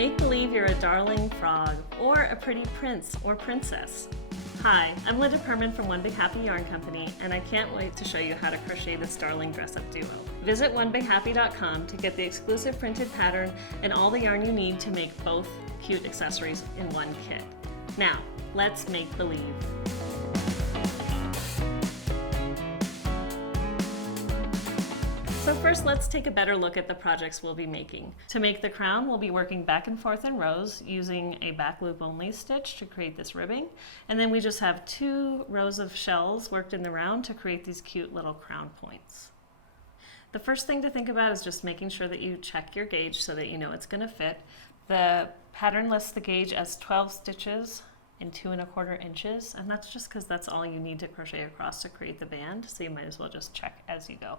Make believe you're a darling frog or a pretty prince or princess. Hi, I'm Linda Permann from One Big Happy Yarn Company, and I can't wait to show you how to crochet this darling dress-up duo. Visit onebighappy.com to get the exclusive printed pattern and all the yarn you need to make both cute accessories in one kit. Now, let's make believe. So first, let's take a better look at the projects we'll be making. To make the crown, we'll be working back and forth in rows using a back loop only stitch to create this ribbing. And then we just have 2 rows of shells worked in the round to create these cute little crown points. The first thing to think about is just making sure that you check your gauge so that you know it's going to fit. The pattern lists the gauge as 12 stitches in 2 1/4 inches, and that's just because that's all you need to crochet across to create the band, so you might as well just check as you go.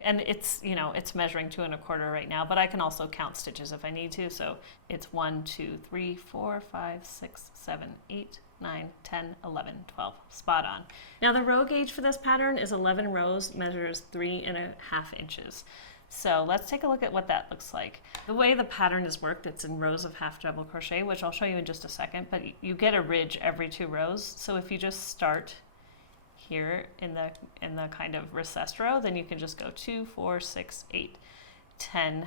And it's, it's measuring 2 1/4 right now, but I can also count stitches if I need to. So it's 1, 2, 3, 4, 5, 6, 7, 8, 9, 10, 11, 12. Spot on. Now the row gauge for this pattern is 11 rows, measures 3 1/2 inches. So let's take a look at what that looks like. The way the pattern is worked, it's in rows of half double crochet, which I'll show you in just a second, but you get a ridge every 2 rows. So if you just start here in the kind of recessed row, then you can just go 2, 4, 6, 8, 10,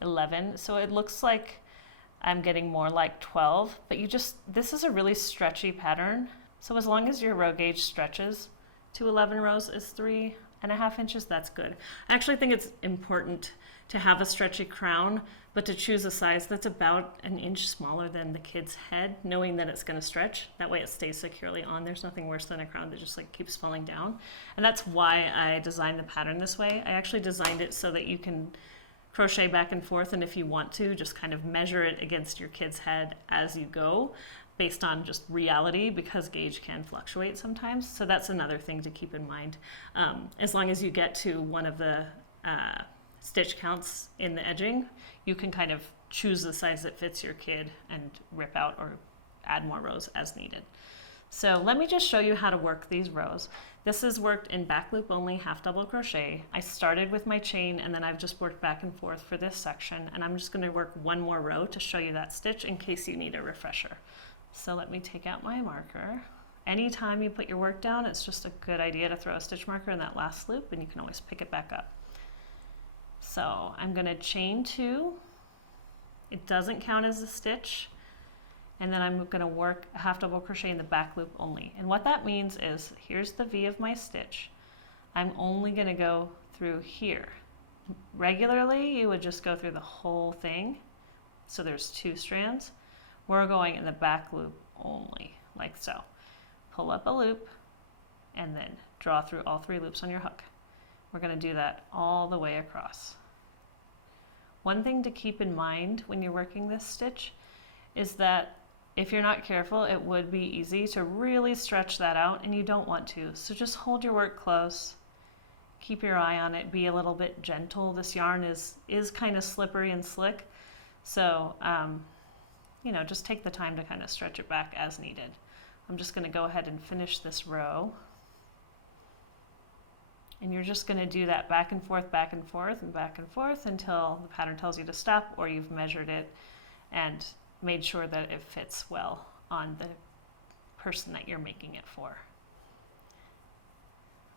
11. So it looks like I'm getting more like 12, but this is a really stretchy pattern. So as long as your row gauge stretches to 11 rows is 3 1/2 inches, that's good. I actually think it's important to have a stretchy crown, but to choose a size that's about 1 inch smaller than the kid's head, knowing that it's going to stretch. That way it stays securely on. There's nothing worse than a crown that just keeps falling down. And that's why I designed the pattern this way. I actually designed it so that you can crochet back and forth, and if you want to, just kind of measure it against your kid's head as you go, based on just reality, because gauge can fluctuate sometimes. So that's another thing to keep in mind. As long as you get to one of the stitch counts in the edging, you can kind of choose the size that fits your kid and rip out or add more rows as needed. So let me just show you how to work these rows. This is worked in back loop only half double crochet. I started with my chain and then I've just worked back and forth for this section, and I'm just going to work 1 more row to show you that stitch in case you need a refresher. So let me take out my marker. Anytime you put your work down, it's just a good idea to throw a stitch marker in that last loop, and you can always pick it back up. So I'm going to chain 2. It doesn't count as a stitch. And then I'm going to work a half double crochet in the back loop only. And what that means is, here's the V of my stitch. I'm only going to go through here. Regularly, you would just go through the whole thing. So there's 2 strands. We're going in the back loop only, like so. Pull up a loop and then draw through all 3 loops on your hook. We're going to do that all the way across. One thing to keep in mind when you're working this stitch is that if you're not careful, it would be easy to really stretch that out, and you don't want to. So just hold your work close, keep your eye on it, be a little bit gentle. This yarn is kind of slippery and slick, so just take the time to kind of stretch it back as needed. I'm just going to go ahead and finish this row. And you're just going to do that back and forth, back and forth, and back and forth until the pattern tells you to stop, or you've measured it and made sure that it fits well on the person that you're making it for.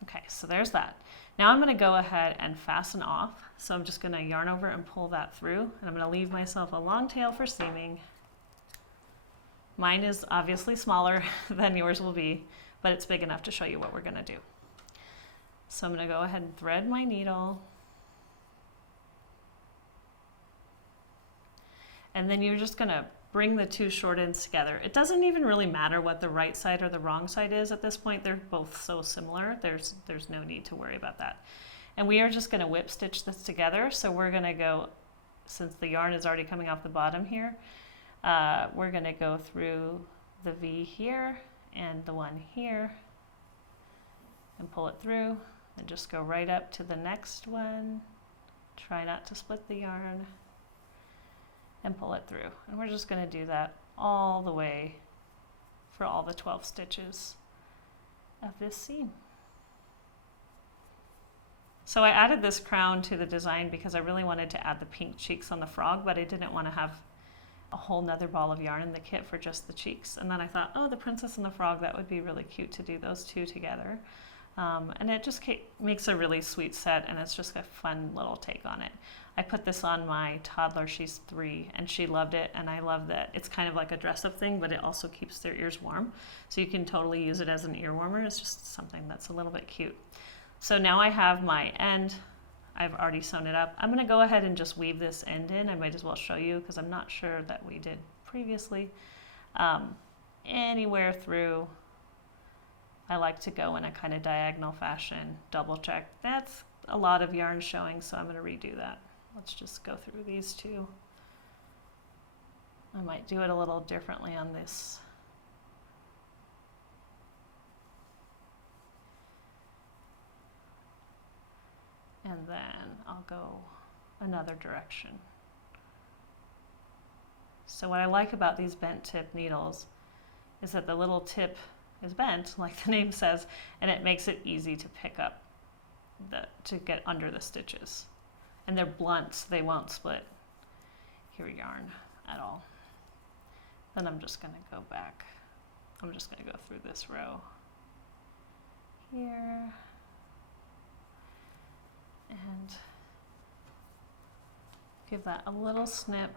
Okay, so there's that. Now I'm going to go ahead and fasten off. So I'm just going to yarn over and pull that through, and I'm going to leave myself a long tail for seaming. Mine is obviously smaller than yours will be, but it's big enough to show you what we're going to do. So I'm going to go ahead and thread my needle. And then you're just going to bring the 2 short ends together. It doesn't even really matter what the right side or the wrong side is at this point. They're both so similar. There's no need to worry about that. And we are just going to whip stitch this together. So we're going to go, since the yarn is already coming off the bottom here, we're going to go through the V here and the one here and pull it through, and just go right up to the next one. Try not to split the yarn and pull it through. And we're just going to do that all the way for all the 12 stitches of this seam. So I added this crown to the design because I really wanted to add the pink cheeks on the frog, but I didn't want to have a whole nother ball of yarn in the kit for just the cheeks. And then I thought, oh, the Princess and the Frog, that would be really cute to do those two together. And it just makes a really sweet set, and it's just a fun little take on it. I put this on my toddler, she's 3, and she loved it, and I love that it's kind of like a dress-up thing, but it also keeps their ears warm. So you can totally use it as an ear warmer. It's just something that's a little bit cute. So now I have my end. I've already sewn it up. I'm going to go ahead and just weave this end in. I might as well show you because I'm not sure that we did previously. Anywhere through, I like to go in a kind of diagonal fashion, double check. That's a lot of yarn showing, so I'm going to redo that. Let's just go through these two. I might do it a little differently on this. And then I'll go another direction. So what I like about these bent tip needles is that the little tip is bent, like the name says, and it makes it easy to pick up, to get under the stitches. And they're blunt, so they won't split your yarn at all. Then I'm just going to go back. I'm just going to go through this row here. And give that a little snip.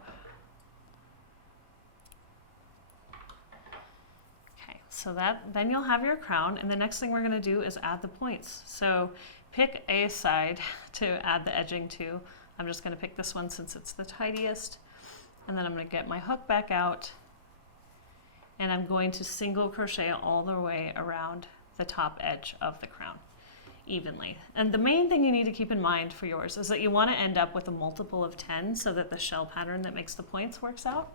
Okay, so then you'll have your crown, and the next thing we're going to do is add the points. So pick a side to add the edging to. I'm just going to pick this one since it's the tidiest, and then I'm going to get my hook back out, and I'm going to single crochet all the way around the top edge of the crown evenly. And the main thing you need to keep in mind for yours is that you want to end up with a multiple of 10 so that the shell pattern that makes the points works out.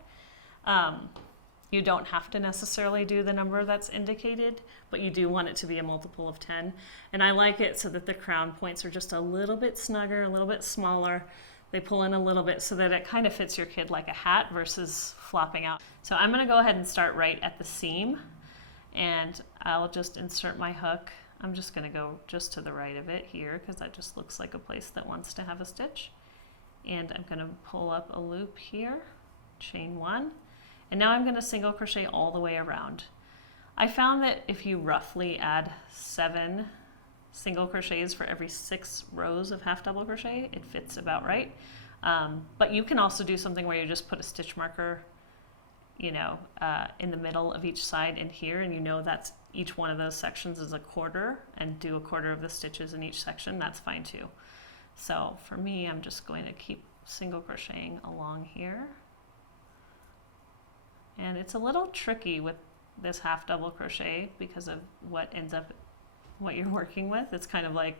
You don't have to necessarily do the number that's indicated, but you do want it to be a multiple of 10. And I like it so that the crown points are just a little bit snugger, a little bit smaller. They pull in a little bit so that it kind of fits your kid like a hat versus flopping out. So I'm going to go ahead and start right at the seam, and I'll just insert my hook. I'm just going to go just to the right of it here because that just looks like a place that wants to have a stitch. And I'm going to pull up a loop here, chain 1, and now I'm going to single crochet all the way around. I found that if you roughly add 7 single crochets for every 6 rows of half double crochet, it fits about right. But you can also do something where you just put a stitch marker, you know, in the middle of each side in here, and you know that's each one of those sections is a quarter, and do a quarter of the stitches in each section. That's fine too. So for me, I'm just going to keep single crocheting along here. And it's a little tricky with this half double crochet because of what you're working with. It's kind of like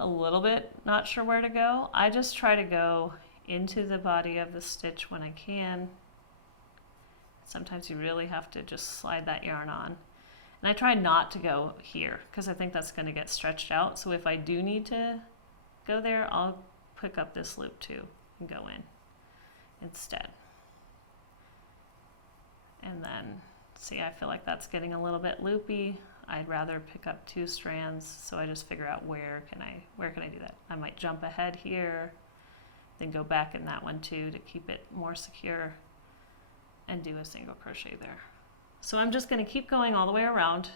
a little bit not sure where to go. I just try to go into the body of the stitch when I can. Sometimes you really have to just slide that yarn on. And I try not to go here because I think that's going to get stretched out. So if I do need to go there, I'll pick up this loop too and go in instead. And then, see, I feel like that's getting a little bit loopy. I'd rather pick up 2 strands, so I just figure out where can I do that. I might jump ahead here, then go back in that one too to keep it more secure, and do a single crochet there. So I'm just going to keep going all the way around,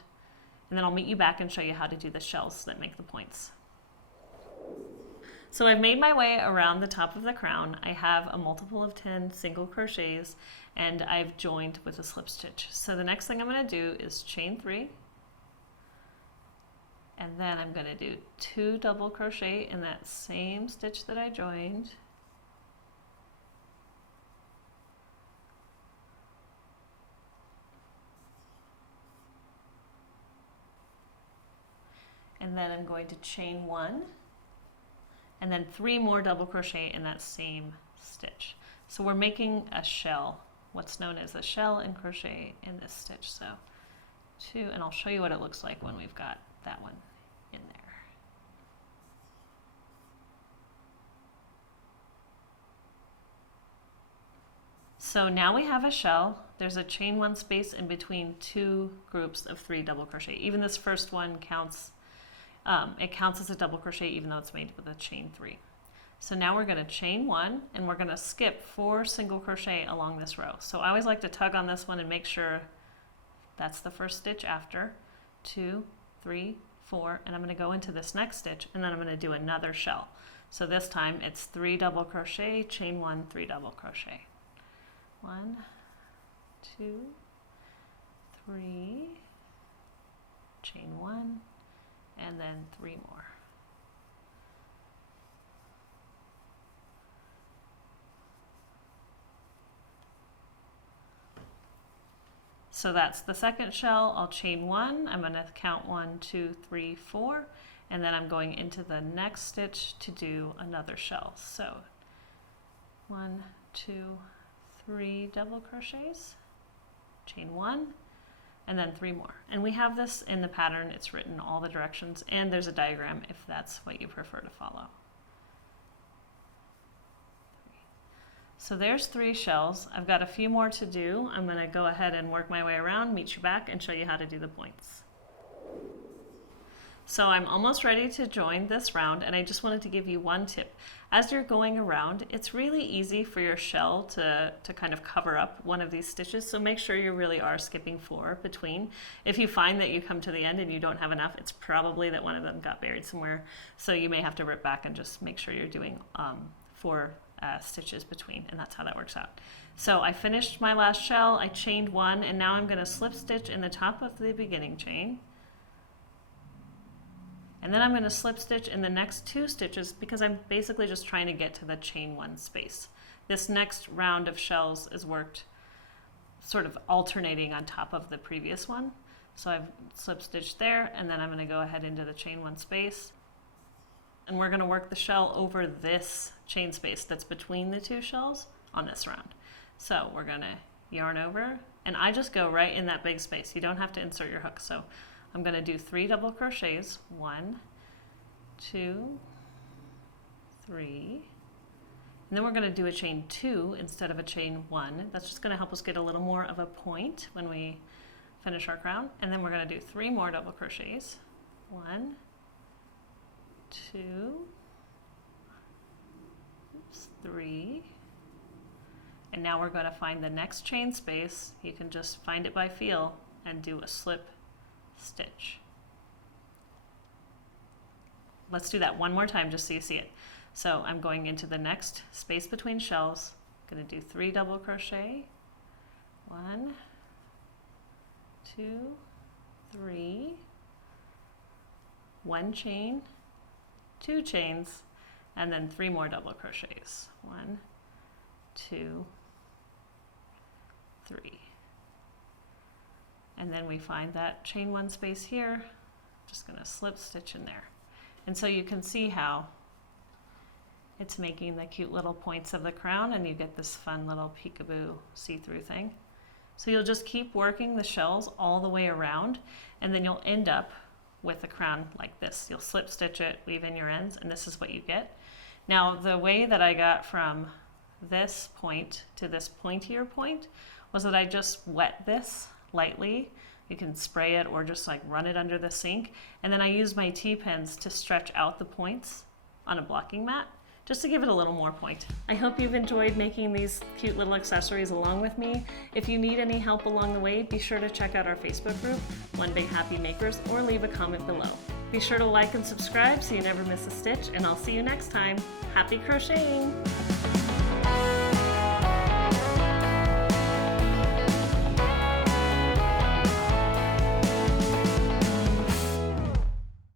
and then I'll meet you back and show you how to do the shells that make the points. So I've made my way around the top of the crown. I have a multiple of 10 single crochets, and I've joined with a slip stitch. So the next thing I'm going to do is chain 3, and then I'm going to do 2 double crochet in that same stitch that I joined. And then I'm going to chain 1, and then 3 more double crochet in that same stitch. So we're making a shell, what's known as a shell and crochet in this stitch. So 2, and I'll show you what it looks like when we've got that one in there. So now we have a shell. There's a chain 1 space in between 2 groups of 3 double crochet. Even this first one counts. It counts as a double crochet even though it's made with a chain 3. So now we're going to chain 1 and we're going to skip 4 single crochet along this row. So I always like to tug on this one and make sure that's the first stitch after. 2, 3, 4, and I'm going to go into this next stitch and then I'm going to do another shell. So this time it's 3 double crochet, chain 1, 3 double crochet. 1, 2, 3, chain 1, and then 3 more. So that's the second shell. I'll chain 1. I'm going to count 1, 2, 3, 4, and then I'm going into the next stitch to do another shell. So 1, 2, 3 double crochets, chain 1, and then 3 more. And we have this in the pattern. It's written all the directions, and there's a diagram if that's what you prefer to follow. So there's 3 shells. I've got a few more to do. I'm going to go ahead and work my way around, meet you back, and show you how to do the points. So I'm almost ready to join this round, and I just wanted to give you one tip. As you're going around, it's really easy for your shell to kind of cover up one of these stitches, so make sure you really are skipping 4 between. If you find that you come to the end and you don't have enough, it's probably that one of them got buried somewhere, so you may have to rip back and just make sure you're doing 4 stitches between, and that's how that works out. So I finished my last shell, I chained 1, and now I'm going to slip stitch in the top of the beginning chain, and then I'm going to slip stitch in the next 2 stitches because I'm basically just trying to get to the chain 1 space. This next round of shells is worked sort of alternating on top of the previous one. So I've slip stitched there, and then I'm going to go ahead into the chain 1 space. And we're going to work the shell over this chain space that's between the 2 shells on this round. So we're going to yarn over, and I just go right in that big space. You don't have to insert your hook. So I'm going to do 3 double crochets, 1, 2, 3, and then we're going to do a chain 2 instead of a chain 1. That's just going to help us get a little more of a point when we finish our crown. And then we're going to do 3 more double crochets, 1, 2, 3, and now we're going to find the next chain space. You can just find it by feel and do a slip stitch. Let's do that one more time just so you see it. So I'm going into the next space between shells, going to do 3 double crochet, 1, 2, 3, 1 chain, 2 chains, and then 3 more double crochets. 1, 2, 3. And then we find that chain 1 space here, just going to slip stitch in there. And so you can see how it's making the cute little points of the crown, and you get this fun little peekaboo see-through thing. So you'll just keep working the shells all the way around, and then you'll end up with the crown like this. You'll slip stitch it, weave in your ends, and this is what you get. Now the way that I got from this point to this pointier point was that I just wet this lightly. You can spray it or just like run it under the sink, and then I use my T-pins to stretch out the points on a blocking mat just to give it a little more point. I hope you've enjoyed making these cute little accessories along with me. If you need any help along the way, be sure to check out our Facebook group, One Big Happy Makers, or leave a comment below. Be sure to like and subscribe so you never miss a stitch, and I'll see you next time. Happy crocheting!